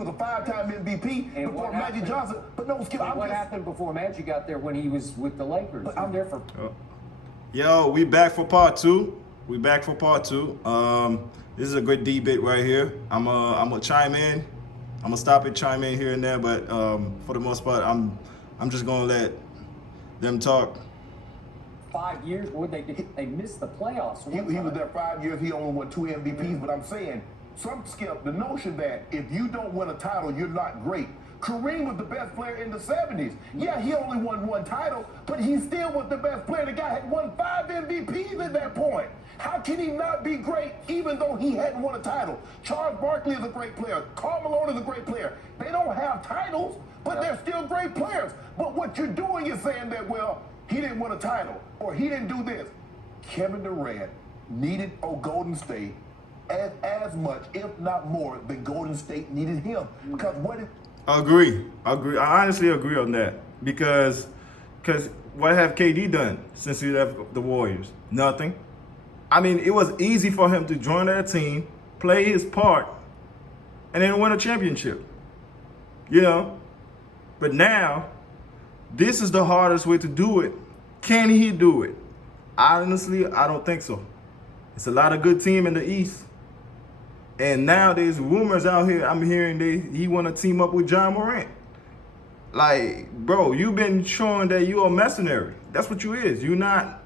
was a 5-time MVP And before Magic Johnson. But no, Skip, what happened before Magic got there when he was with the Lakers? I'm there for. Yo, we back for part two. This is a good debate right here. I'm gonna chime in. I'm gonna stop it, chime in here and there, but for the most part, I'm just gonna let them talk. 5 years, boy, they missed the playoffs. He was there 5 years. He only won 2 MVPs. But I'm saying, Skip, the notion that if you don't win a title, you're not great. Kareem was the best player in the 70s. Yeah, he only won 1 title, but he still was the best player. The guy had won 5 MVPs at that point. How can he not be great even though he hadn't won a title? Charles Barkley is a great player. Karl Malone is a great player. They don't have titles, but they're still great players. But what you're doing is saying that, well, he didn't win a title or he didn't do this. Kevin Durant needed Golden State as much, if not more, than Golden State needed him. Because I agree. I honestly agree on that because what have KD done since he left the Warriors? Nothing. I mean, it was easy for him to join that team, play his part, and then win a championship. You know? But now, this is the hardest way to do it. Can he do it? Honestly, I don't think so. It's a lot of good team in the East. And now there's rumors out here, I'm hearing he want to team up with John Morant. Like, bro, you've been showing that you're a mercenary. That's what you is. You're not,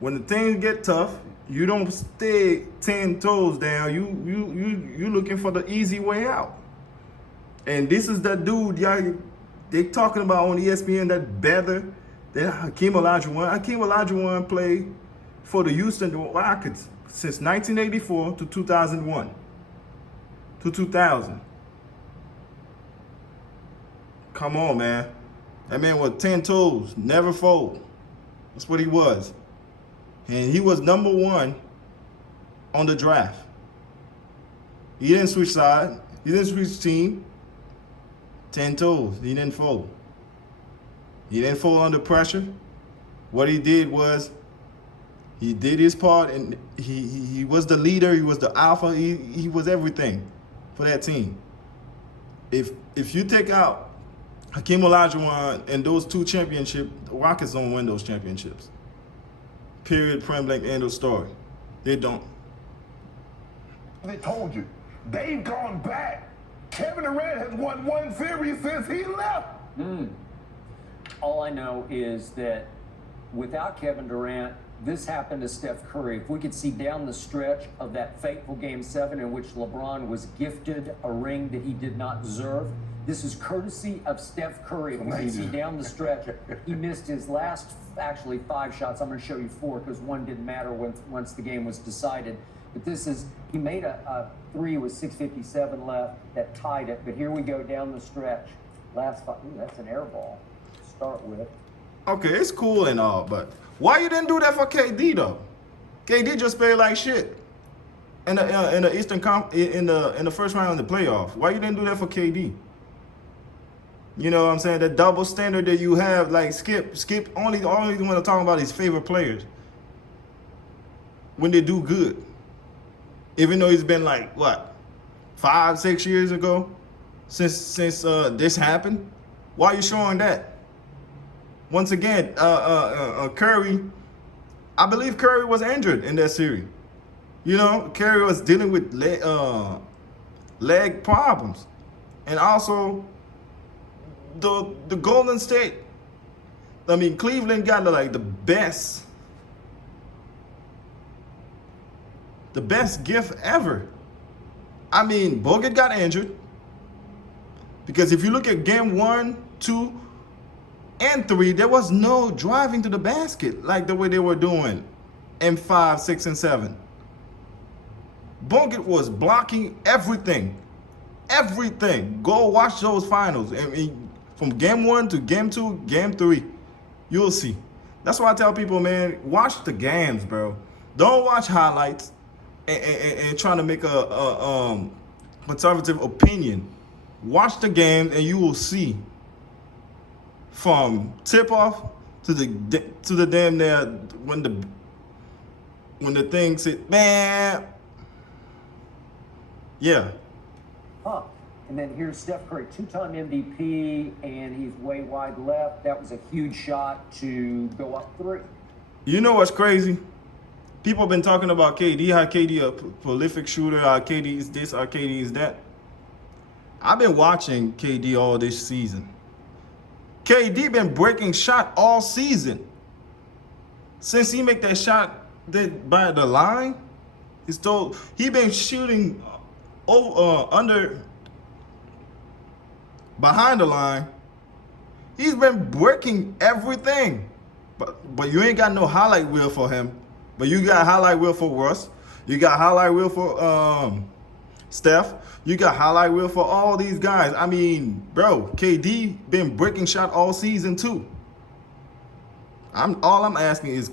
when the things get tough, you don't stay 10 toes down. You looking for the easy way out. And this is the dude, y'all, they talking about on ESPN that better than Hakeem Olajuwon. Hakeem Olajuwon played for the Houston Rockets since 1984 to 2001. To 2000. Come on, man. That man was 10 toes, never fold. That's what he was. And he was number 1 on the draft. He didn't switch side. He didn't switch team. 10 toes. He didn't fold. He didn't fold under pressure. What he did was he did his part, and he was the leader. He was the alpha. He was everything for that team. If you take out Hakeem Olajuwon and those 2 championships, the Rockets don't win those championships. Period, point blank, end of story. They don't. They told you. They've gone back. Kevin Durant has won 1 series since he left. All I know is that without Kevin Durant, this happened to Steph Curry. If we could see down the stretch of that fateful Game 7 in which LeBron was gifted a ring that he did not deserve, this is courtesy of Steph Curry. If we can see down the stretch, he missed his last, actually 5 shots. I'm going to show you 4 because 1 didn't matter once the game was decided. But this is, he made a 3 with 6:57 left that tied it. But here we go down the stretch. Last 5, that's an air ball to start with. Okay, it's cool and all, but why you didn't do that for KD though? KD just played like shit in the Eastern in the first round of the playoff. Why you didn't do that for KD? You know what I'm saying? The double standard that you have, like Skip only want to talk about his favorite players when they do good. Even though it's been like what, 5-6 years ago since this happened. Why are you showing that? Once again, Curry, I believe Curry was injured in that series. You know, Curry was dealing with leg problems. And also, the Golden State, I mean, Cleveland got like the best gift ever. I mean, Bogut got injured. Because if you look at game 1, 2, and 3, there was no driving to the basket like the way they were doing in 5, 6, and 7. Bogut was blocking everything. Everything. Go watch those finals. I mean, from game 1 to game 2, game 3, you'll see. That's why I tell people, man, watch the games, bro. Don't watch highlights and trying to make a conservative opinion. Watch the game and you will see from tip-off to the damn there when the thing said, man, yeah. Huh. And then here's Steph Curry, two-time MVP, and he's way wide left. That was a huge shot to go up 3. You know what's crazy? People have been talking about KD, how KD a prolific shooter, how KD is this, how KD is that. I've been watching KD all this season. KD been breaking shot all season. Since he make that shot by the line, he been shooting over behind the line. He's been breaking everything. But you ain't got no highlight reel for him. But you got highlight reel for Russ. You got highlight reel for Steph. You got highlight reel for all these guys. I mean, bro, KD been breaking shot all season too. All I'm asking is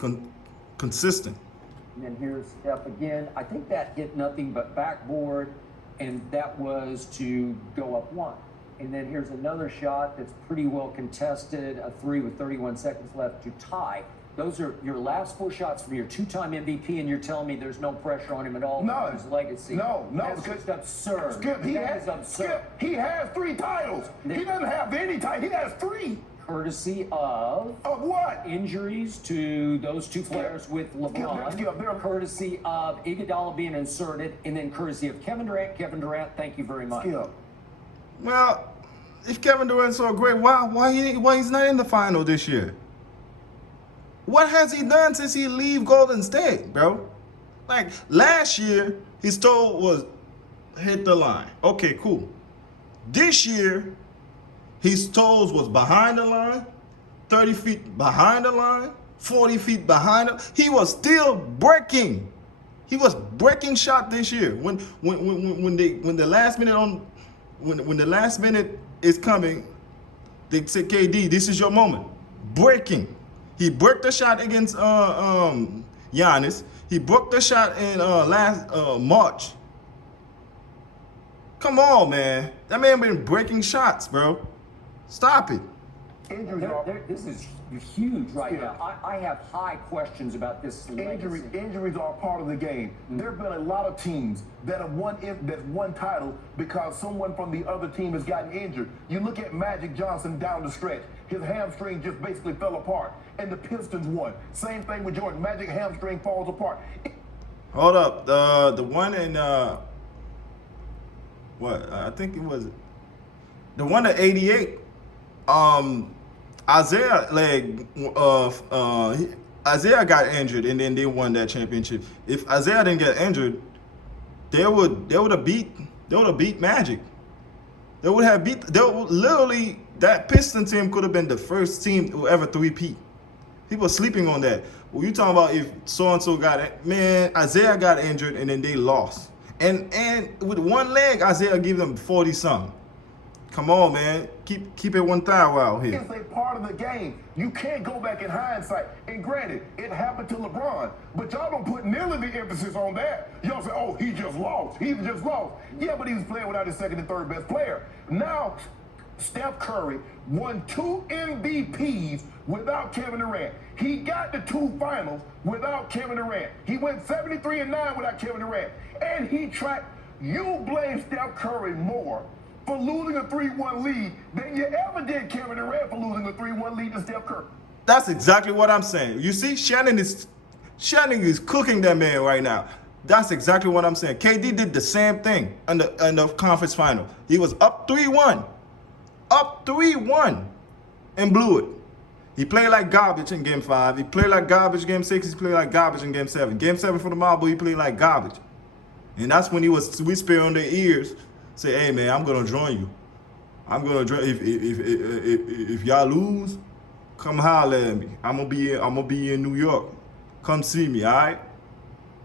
consistent. And then here's Steph again. I think that hit nothing but backboard, and that was to go up 1. And then here's another shot that's pretty well contested, a 3 with 31 seconds left to tie. Those are your last 4 shots from your two-time MVP, and you're telling me there's no pressure on him at all? No. His legacy. No. That's just absurd. Skip, absurd. Skip, he has 3 titles. He doesn't have any title. He has 3. Courtesy of what? Injuries to those 2 players with LeBron. Courtesy of Iguodala being inserted, and then courtesy of Kevin Durant. Kevin Durant, thank you very much. Skip. Well, if Kevin Durant's so great, why he's not in the final this year? What has he done since he leave Golden State, bro? Like last year, his toe was hit the line. Okay, cool. This year, his toes was behind the line, 30 feet behind the line, 40 feet behind it. He was still breaking. He was breaking shot this year. When the last minute is coming, they say, KD, this is your moment. Breaking. He broke the shot against Giannis. He broke the shot in last March. Come on, man. That man been breaking shots, bro. Stop it. This is huge right now. I have high questions about this. Injuries are part of the game. There have been a lot of teams that have won title because someone from the other team has gotten injured. You look at Magic Johnson down the stretch. His hamstring just basically fell apart, and the Pistons won. Same thing with Jordan. Magic hamstring falls apart. Hold up. The one in I think it was the one at 88. Isaiah Isaiah got injured and then they won that championship. If Isaiah didn't get injured, they would have beat Magic. Literally that Piston team could have been the first team to ever three-peat. People are sleeping on that. Well, you talking about if so-and-so got it, man, Isaiah got injured and then they lost. And with one leg, Isaiah gave them 40-something. Come on, man. Keep it 1,000 out here. It's a part of the game. You can't go back in hindsight. And granted, it happened to LeBron. But y'all don't put nearly the emphasis on that. Y'all say, oh, he just lost. He just lost. Yeah, but he was playing without his second and third best player. Now, Steph Curry won 2 MVPs without Kevin Durant. He got the 2 finals without Kevin Durant. He went 73-9 without Kevin Durant. And he tracked. You blame Steph Curry more for losing a 3-1 lead than you ever did Kevin Durant for losing a 3-1 lead to Steph Curry. That's exactly what I'm saying. You see, Shannon is cooking that man right now. That's exactly what I'm saying. KD did the same thing in the conference final. He was up 3-1. Up 3-1 and blew it. He played like garbage in Game 5. He played like garbage Game 6. He played like garbage in Game 7. Game 7 for the Marble, he played like garbage. And that's when he was whispering on their ears, say, hey, man, I'm going to join you. I'm going to join. If y'all lose, come holler at me. I'm gonna be in New York. Come see me, all right?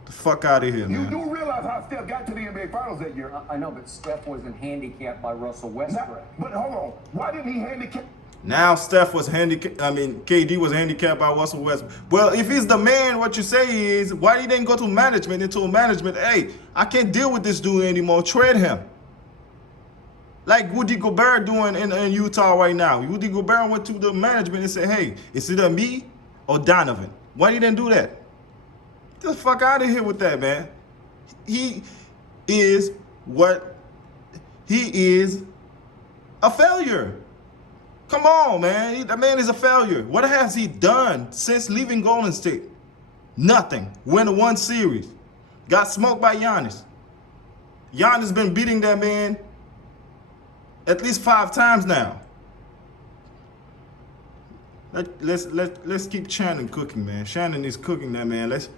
The fuck out of here, man. You do realize how Steph got to the NBA Finals that year. I know, but Steph wasn't handicapped by Russell Westbrook. But hold on. Why didn't he handicap? Now Steph was KD was handicapped by Russell Westbrook. Well, if he's the man, what you say is, why he didn't go to management and told management, hey, I can't deal with this dude anymore, trade him. Like Rudy Gobert doing in Utah right now. Rudy Gobert went to the management and said, hey, it's either me or Donovan. Why he didn't do that? Get the fuck out of here with that, man. He is what he is a failure. Come on, man. That man is a failure. What has he done since leaving Golden State? Nothing. Win one series. Got smoked by Giannis. Giannis been beating that man at least 5 times now. Let's keep Shannon cooking, man. Shannon is cooking that man. Let's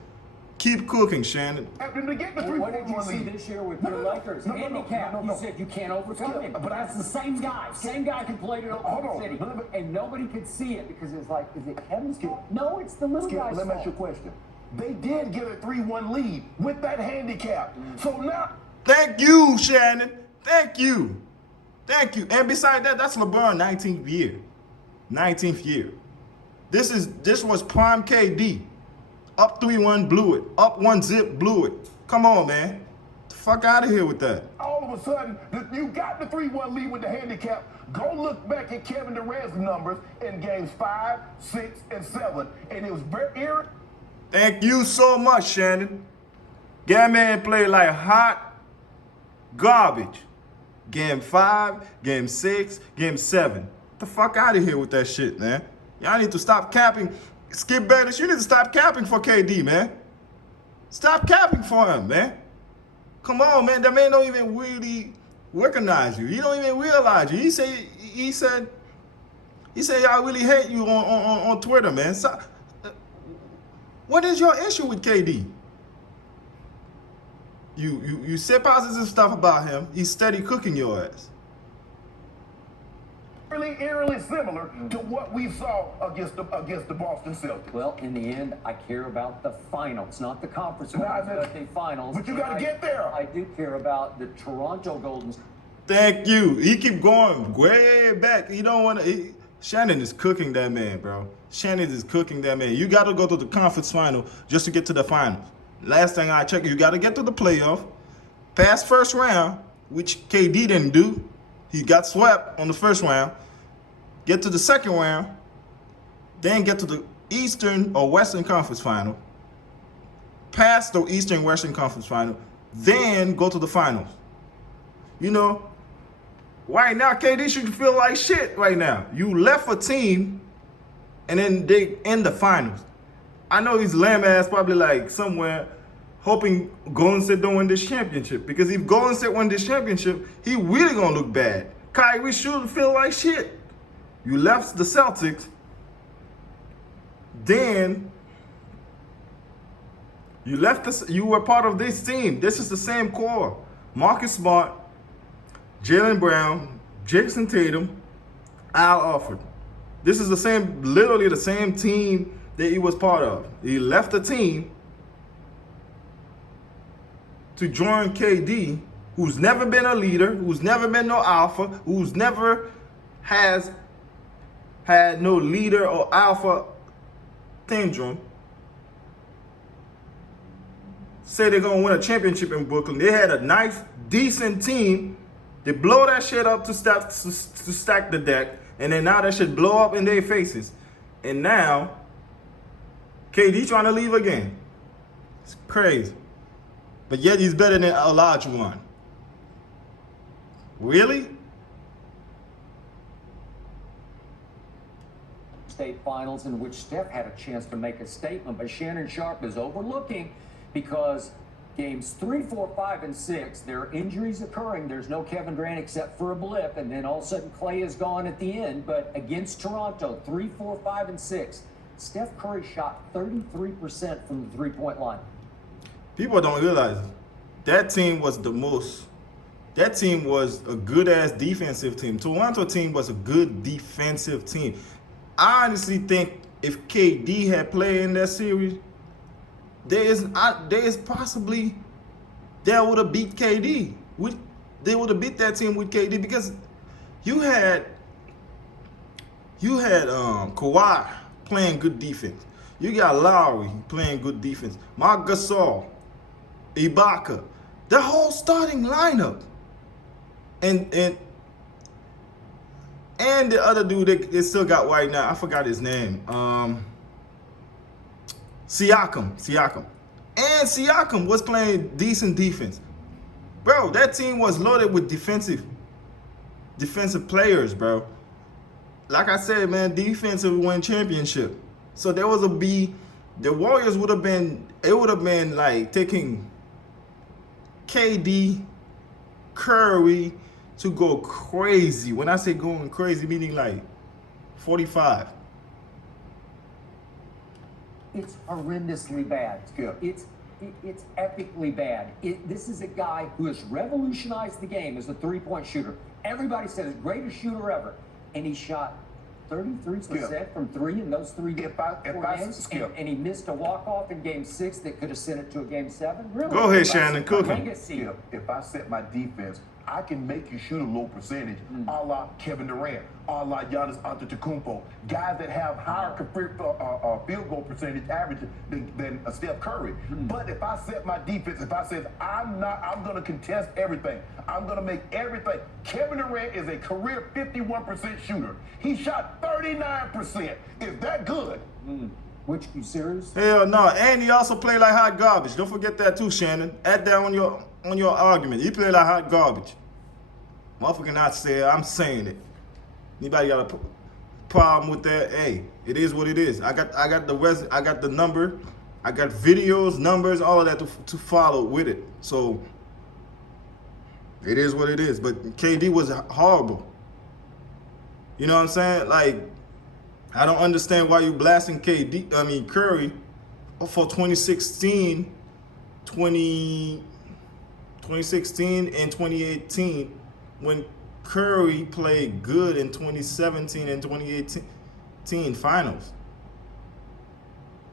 keep cooking, Shannon. To get the Well, what did you 3-4 see lead. this year with your Lakers? Handicap. You said you can't overcome him. But that's the same guy. Same guy who played in Oklahoma City. And nobody could see it because it's like, is it Kevin's fault? No, it's the little guy's Let me ask you a fault. question. They did get a 3-1 lead with that handicap. So now, Thank you, Shannon. Thank you. Thank you. And beside that, that's LeBron 19th year. 19th year. This was prime KD. Up 3-1, blew it. Up 1-zip, blew it. Come on, man. The fuck out of here with that. all of a sudden, you got the 3-1 lead with the handicap. Go look back at Kevin Durant's numbers in games 5, 6, and 7. And it was very Thank you so much, Shannon. That man played like hot garbage. Game 5, game 6, game 7. Get the fuck out of here with that shit, man. Y'all need to stop capping. Skip Bayless, you need to stop capping for KD, man. Stop capping for him, man. Come on, man. That man don't even really recognize you. He don't even realize you. He said y'all really hate you on Twitter, man. So, what is your issue with KD? You say positive stuff about him. He's steady cooking your ass. eerily similar to what we saw against the Boston Celtics. Well, in the end, I care about the finals, not the conference finals, but the finals. But you got to get there. I do care about the Toronto Golden State. Thank you. He keep going way back. He don't want to. Shannon is cooking that man, bro. Shannon is cooking that man. You got to go to the conference final just to get to the finals. Last thing I checked, you got to get to the playoff, pass first round, which KD didn't do. He got swept on the first round. Get to the second round, then get to the Eastern or Western Conference Final. Pass the Eastern Western Conference Final, then go to the finals. You know, right now, KD should feel like shit right now. You left a team, and then they in the finals. I know he's lame ass probably like somewhere hoping Golden State don't win this championship. Because if Golden State win this championship, he really gonna look bad. Kyrie should feel like shit. You left the Celtics, then you left this. You were part of this team. This is the same core: Marcus Smart, Jaylen Brown, Jason Tatum, Al Horford. This is the same, literally the same team that he was part of. He left the team to join KD, who's never been a leader, who's never been no alpha, who's never has had no leader or alpha syndrome. Say they're gonna win a championship in Brooklyn. They had a nice, decent team. They blow that shit up to stack the deck, and then now that shit blow up in their faces. And now KD trying to leave again. It's crazy. But yet he's better than Olajuwon. Really? State finals in which Steph had a chance to make a statement, but Shannon Sharp is overlooking because games 3, 4, 5, and 6, there are injuries occurring. There's no Kevin Durant except for a blip, and then all of a sudden Clay is gone at the end. But against Toronto, 3, 4, 5, and 6, Steph Curry shot 33% from the three-point line. People don't realize that team was that team was a good-ass defensive team. Toronto team was a good defensive team. I honestly think if KD had played in that series, there is possibly they would have beat KD. They would have beat that team with KD because you had Kawhi playing good defense. You got Lowry playing good defense. Marc Gasol, Ibaka, the whole starting lineup, and the other dude they still got right now. I forgot his name. Siakam. And Siakam was playing decent defense. Bro, that team was loaded with defensive defensive players, bro. Like I said, man, defense will win championship. So there was the Warriors would have been, it would have been like taking KD, Curry to go crazy. When I say going crazy, meaning like 45. It's horrendously bad. Yeah. It's epically bad. This is a guy who has revolutionized the game as a three-point shooter. Everybody said he's the greatest shooter ever, and he shot 33% from three in those four games, and he missed a walk-off in Game 6 that could have sent it to a Game 7. Really? Go ahead, Shannon, cook him. Legacy. If I set my defense, I can make you shoot a low percentage, a la Kevin Durant, a la Giannis Antetokounmpo, guys that have higher field goal percentage average than Steph Curry. But if I set my defense, if I said I'm going to contest everything, I'm going to make everything. Kevin Durant is a career 51% shooter. He shot 39%. Is that good? Which, you serious? Hell no. And he also played like hot garbage. Don't forget that too, Shannon. Add that on your argument. He played like hot garbage. Motherfucker not say it, I'm saying it. Anybody got a problem with that? Hey, it is what it is. I got the number, I got videos, numbers, all of that to follow with it. So it is what it is. But KD was horrible. You know what I'm saying? Like, I don't understand why you blasting Curry for 2016 and 2018 when Curry played good in 2017 and 2018 finals.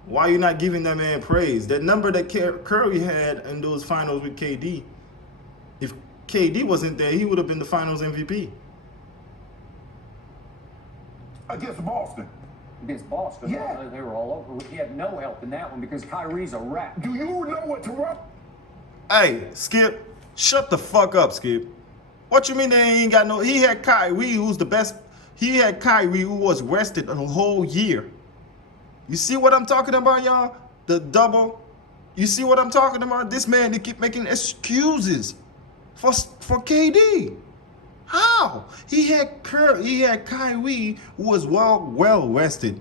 Why are you not giving that man praise? That number that Curry had in those finals with KD, if KD wasn't there, he would have been the finals MVP. Against Boston. Against Boston, Yeah. They were all over. He had no help in that one because Kyrie's a rat. Do you know what Toronto? Hey, Skip, shut the fuck up, Skip. What you mean they ain't got no? He had Kyrie, who's the best. He had Kyrie, who was rested a whole year. You see what I'm talking about, y'all? The double. You see what I'm talking about? This man, they keep making excuses for KD. How? He had Kyrie, who was well rested.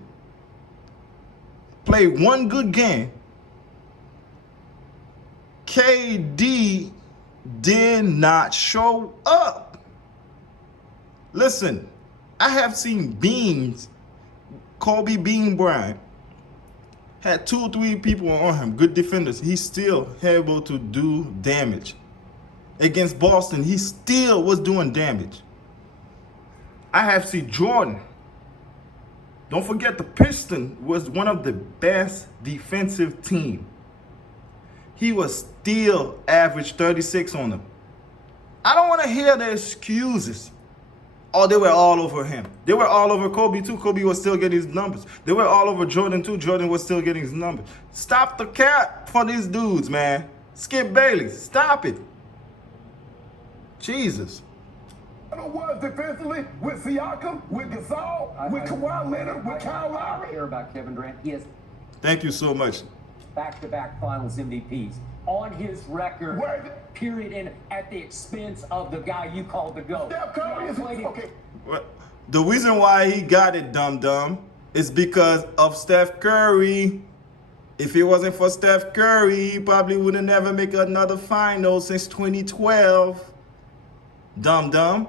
Played one good game. KD did not show up. Listen, I have seen Beans, Kobe Bean Bryant, had 2-3 people on him, good defenders. He's still able to do damage. Against Boston, he still was doing damage. I have seen Jordan. Don't forget the Pistons was one of the best defensive team. He was still average 36 on them. I don't want to hear the excuses. Oh, they were all over him. They were all over Kobe too. Kobe was still getting his numbers. They were all over Jordan too. Jordan was still getting his numbers. Stop the cap for these dudes, man. Skip Bayless, stop it. Jesus. Was defensively with Siakam, with Gasol, with Kawhi Leonard, with Kyle I Lowry. care about Kevin Durant. He has Thank you so much. back-to-back Finals MVPs on his record. Where- Period. And at the expense of the guy you called the GOAT. Steph Curry is Played- okay. The reason why he got it, dum-dum, is because of Steph Curry. If it wasn't for Steph Curry, he probably would have never make another final since 2012. Dum-dum.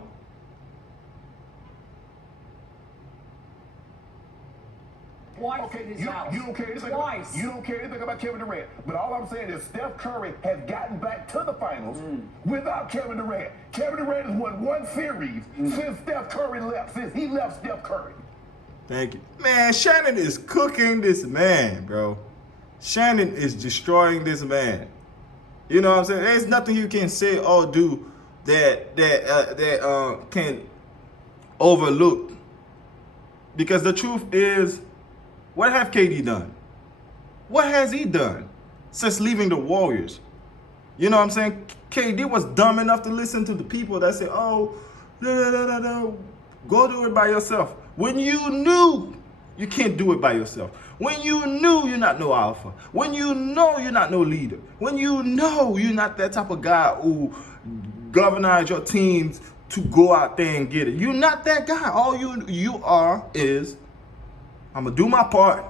Twice Okay, in his you house. don't care anything. Twice. You don't care anything about Kevin Durant. But all I'm saying is Steph Curry has gotten back to the finals without Kevin Durant. Kevin Durant has won one series since Steph Curry left. Since he left Steph Curry. Thank you. Man, Shannon is cooking this man, bro. Shannon is destroying this man. You know what I'm saying? There's nothing you can say or do that can overlook. Because the truth is, what have KD done? What has he done since leaving the Warriors? You know what I'm saying? KD was dumb enough to listen to the people that say, oh, no, go do it by yourself. When you knew you can't do it by yourself. When you knew you're not no alpha. When you know you're not no leader. When you know you're not that type of guy who governs your teams to go out there and get it. You're not that guy. All you are is, I'm gonna do my part,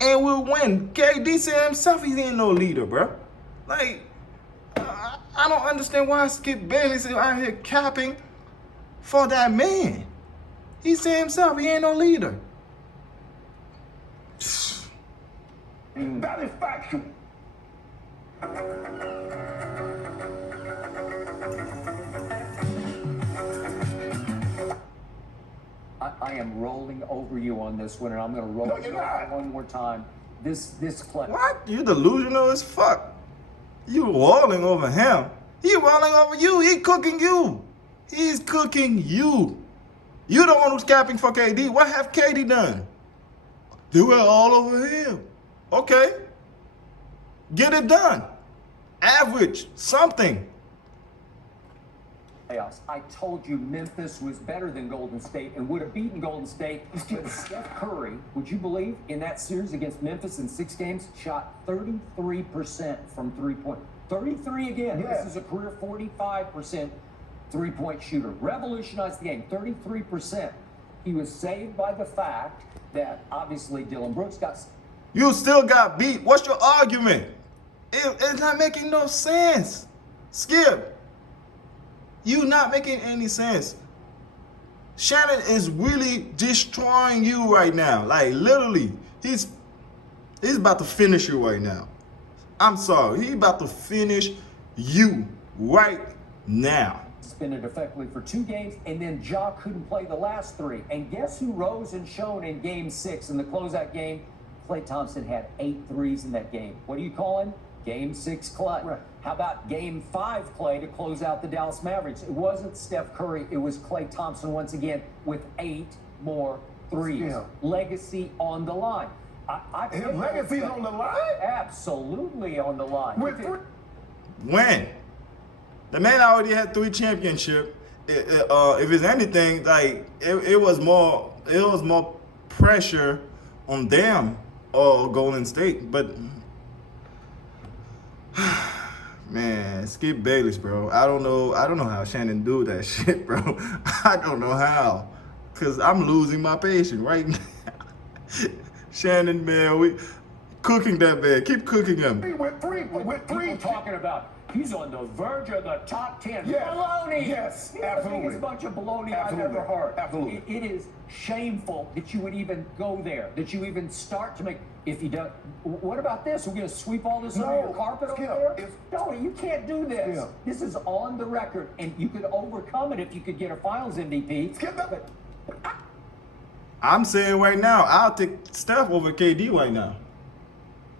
and we'll win. KD said himself he ain't no leader, bro. Like, I don't understand why Skip Bayless is out here capping for that man. He said himself he ain't no leader. That is factual. I am rolling over you on this one, and I'm going to roll No, you you're not. one more time. This Clay. What? You delusional as fuck. You rolling over him. He rolling over you. He cooking you. He's cooking you. You the one who's capping for KD. What have KD done? They were all over him. Okay. Get it done. Average something. Playoffs. I told you Memphis was better than Golden State and would have beaten Golden State. But Steph Curry, would you believe, in that series against Memphis in 6 games, shot 33% from three-point. 33 again. Yeah. This is a career 45% three-point shooter. Revolutionized the game. 33%. He was saved by the fact that obviously Dylan Brooks got. You still got beat. What's your argument? It's not making no sense. Skip. You not making any sense. Shannon is really destroying you right now. Like, literally, he's about to finish you right now. I'm sorry. He's about to finish you right now. Suspended effectively for 2 games, and then Ja couldn't play the last 3. And guess who rose and shone in Game 6 in the closeout game? Klay Thompson had 8 threes in that game. What do you call him? Game 6 Klay. Right. How about Game 5 Klay to close out the Dallas Mavericks? It wasn't Steph Curry. It was Klay Thompson once again with 8 more threes. Yeah. Legacy on the line. His legacy's on the line? Absolutely on the line. When? The man already had 3 championships. If it's anything, like it was more pressure on them or Golden State. But man, Skip Bayless, bro. I don't know how Shannon do that shit, bro. I don't know how. Cause I'm losing my patience right now. Shannon, man, we cooking that man. Keep cooking him. With three. People talking about he's on the verge of the top 10. Yes. Baloney. Yes, He's absolutely. the biggest bunch of baloney Absolutely. I've ever heard. Absolutely. It is shameful that you would even go there, that you even start to make. If you don't, what about this? We're going to sweep all this under your carpet Skip, over there? No, you can't do this. Skip. This is on the record, and you could overcome it if you could get a Finals MVP. Skip that. But I'm saying right now, I'll take Steph over KD right now.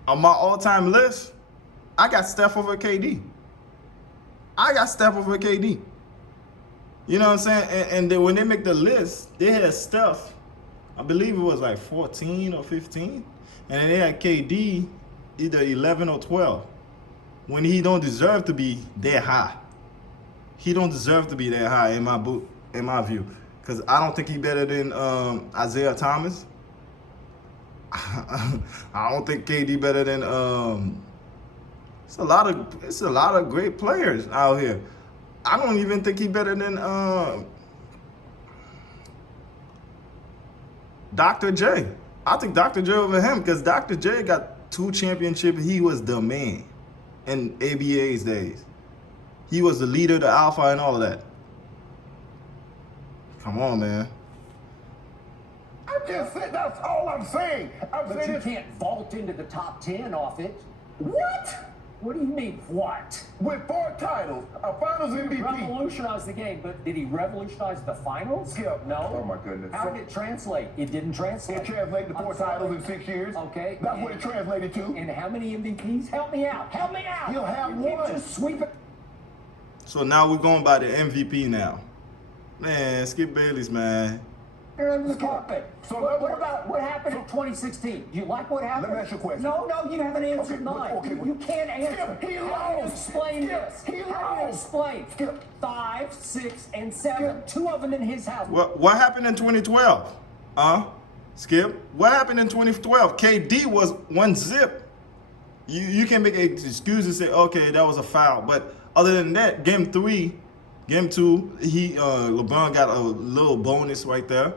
On my all-time list, I got Steph over KD. I got Steph over KD. You know what I'm saying? And then when they make the list, they had Steph, I believe it was like 14 or 15. And then they had KD either 11 or 12. When he don't deserve to be that high. He don't deserve to be that high in my view. Because I don't think he better than Isaiah Thomas. I don't think KD better than it's a lot of great players out here. I don't even think he better than Dr. J. I think Dr. J over him because Dr. J got 2 championships. He was the man in ABA's days. He was the leader, the alpha, and all of that. Come on, man. I'm just saying, that's all I'm saying. But you can't vault into the top 10 off it. What? What do you mean, what? With 4 titles, a Finals MVP. Revolutionized the game, but did he revolutionize the finals? Skip. No. Oh my goodness. How did it translate? It didn't translate. It translated to 4 I'm sorry. titles in 6 years. Okay. That's what it translated to. And how many MVPs? Help me out. Help me out. He'll have You can't one. just sweep it. So now we're going by the MVP now. Man, Skip Bayless, man. Under the carpet. So what about what happened in 2016? Do you like what happened? Let me ask you a question. No, you haven't answered Okay, mine. okay, You can't answer. Skip, he How do you lost. explain Skip, this? he How do you lost. explain? Skip. 5, 6, and 7. 2 of them in his house. What happened in 2012? Skip? What happened in 2012? KD was 1 zip. You can make an excuse and say, okay, that was a foul. But other than that, game 3, Game 2, LeBron got a little bonus right there.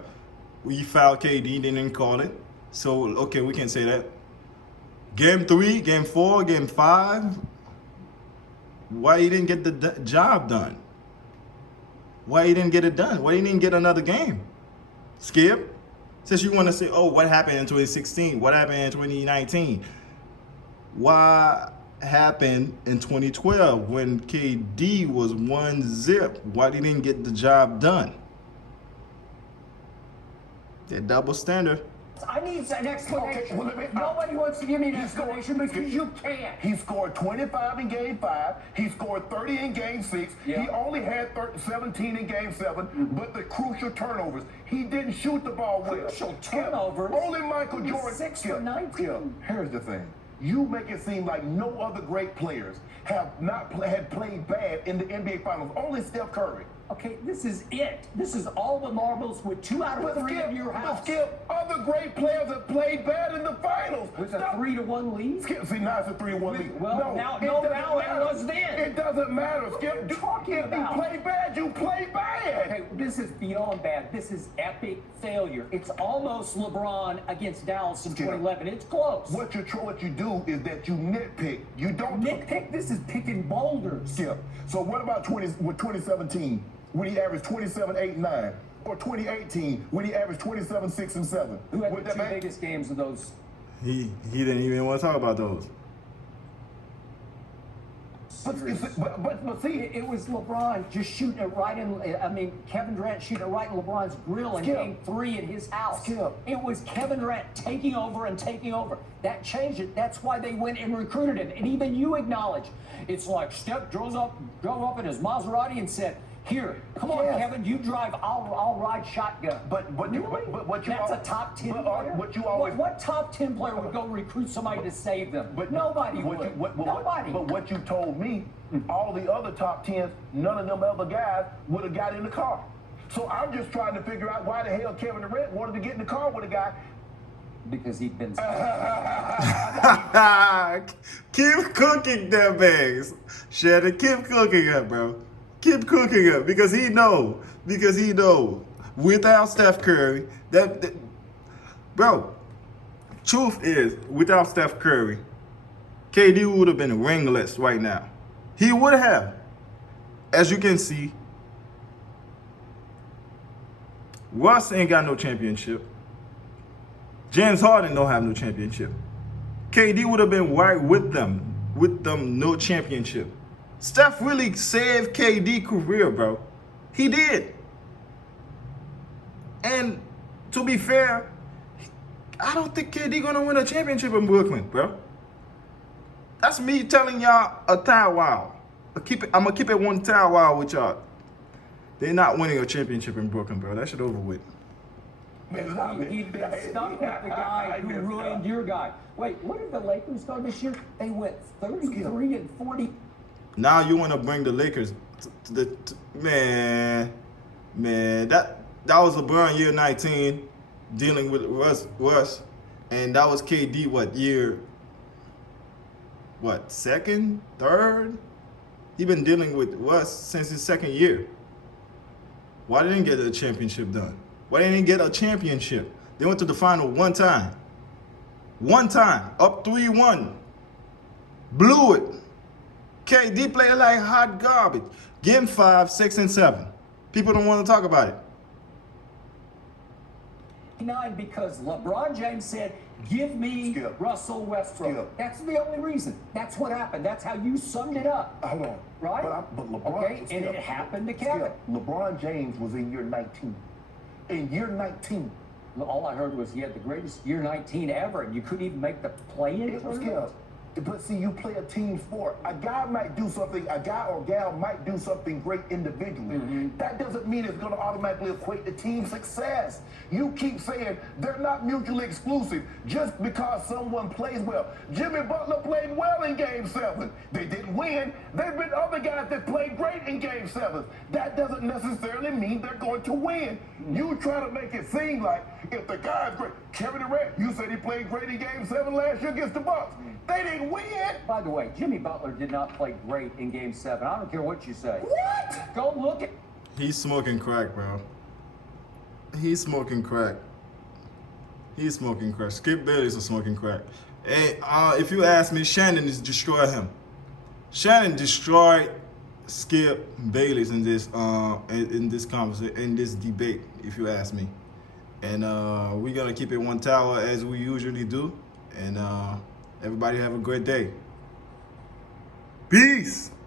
We fouled KD, didn't call it. So, okay, we can say that. Game 3, Game 4, Game 5. Why he didn't get the job done? Why he didn't get it done? Why he didn't get another game? Skip? Since you want to say, oh, what happened in 2016? What happened in 2019? Why happened in 2012 when KD was 1-0? Why he didn't get the job done? That double standard. I need an explanation. Okay, Nobody wants to give me an explanation because you can't. He scored 25 in Game 5. He scored 30 in Game 6. Yeah. He only had 17 in Game 7. But the crucial turnovers, he didn't shoot the ball well. Crucial turnovers? Only Michael Jordan. 6 for 19. Here's the thing. You make it seem like no other great players had played bad in the NBA Finals. Only Steph Curry. Okay, this is it. This is all the marbles with 2 out of 3 in your house. Skip, other great players have played bad in the finals. With a 3-1 lead? Skip, see, now it's a 3-1 lead. Well, now it was then. It doesn't matter, Skip. What are you talking about? If you play bad, you play bad. Okay, this is beyond bad. This is epic failure. It's almost LeBron against Dallas in 2011. It's close. What you do is that you nitpick. You don't nitpick. This is picking boulders. Skip. So what about 2017 when he averaged 27, 8, and 9? Or 2018 when he averaged 27, 6, and 7? Who had the 2 biggest games of those? He didn't even want to talk about those. But see, it was LeBron just shooting it right in. Kevin Durant shooting it right in LeBron's grill in Game 3 at his house. Skip. It was Kevin Durant taking over. That changed it. That's why they went and recruited him. And even you acknowledge, it's like Steph drove up in his Maserati and said, "Here, come on, Kevin, you drive. I'll ride shotgun." But what you that's a top 10 player. What top 10 player would go recruit somebody to save them? But nobody would. Nobody. But what you told me, all the other top 10s, none of them other guys would have got in the car. So I'm just trying to figure out why the hell Kevin Durant wanted to get in the car with a guy. Because he'd been. Keep cooking them bags, Shannon. Keep cooking up, bro. Keep cooking up because he know. Without Steph Curry, bro. Truth is, without Steph Curry, KD would have been ringless right now. He would have. As you can see, Russ ain't got no championship. James Harden don't have no championship. KD would have been right with them no championship. Steph really saved KD career, bro. He did. And to be fair, I don't think KD gonna win a championship in Brooklyn, bro. That's me telling y'all a towel wow. I'm gonna keep it one towel wow with y'all. They're not winning a championship in Brooklyn, bro. That shit over with. He'd been stuck with the guy who ruined your guy. Wait, what did the Lakers go this year? They went 33 and 40. Now you want to bring the Lakers to the man. That was LeBron year 19 dealing with Russ, and that was KD second, third? He been dealing with Russ since his second year. Why didn't get a championship done? Why didn't get a championship? They went to the final one time. Up 3-1. Blew it. KD played like hot garbage. Game 5, 6, and 7. People don't want to talk about it. 9 because LeBron James said, "Give me Russell Westbrook." That's the only reason. That's what happened. That's how you summed it up. Hold on. Right? But LeBron, okay, and it happened to Kevin. LeBron James was in year 19. In year 19. All I heard was he had the greatest year 19 ever, and you couldn't even make the play-in tournament. But see, you play a team sport. A guy or gal might do something great individually. Mm-hmm. That doesn't mean it's going to automatically equate to team success. You keep saying they're not mutually exclusive just because someone plays well. Jimmy Butler played well in Game 7. They didn't win. There have been other guys that played great in Game 7. That doesn't necessarily mean they're going to win. You try to make it seem like if the guy's great, Kevin Durant, you said he played great in Game 7 last year against the Bucks. They didn't win. By the way, Jimmy Butler did not play great in Game 7. I don't care what you say. What? Go look at. He's smoking crack, bro. He's smoking crack. He's smoking crack. Skip Bayless is smoking crack. Hey, if you ask me, Shannon is destroy him. Shannon destroyed Skip Bayless in this conversation, in this debate, if you ask me. And we're gonna keep it one tower as we usually do. And everybody have a great day. Peace.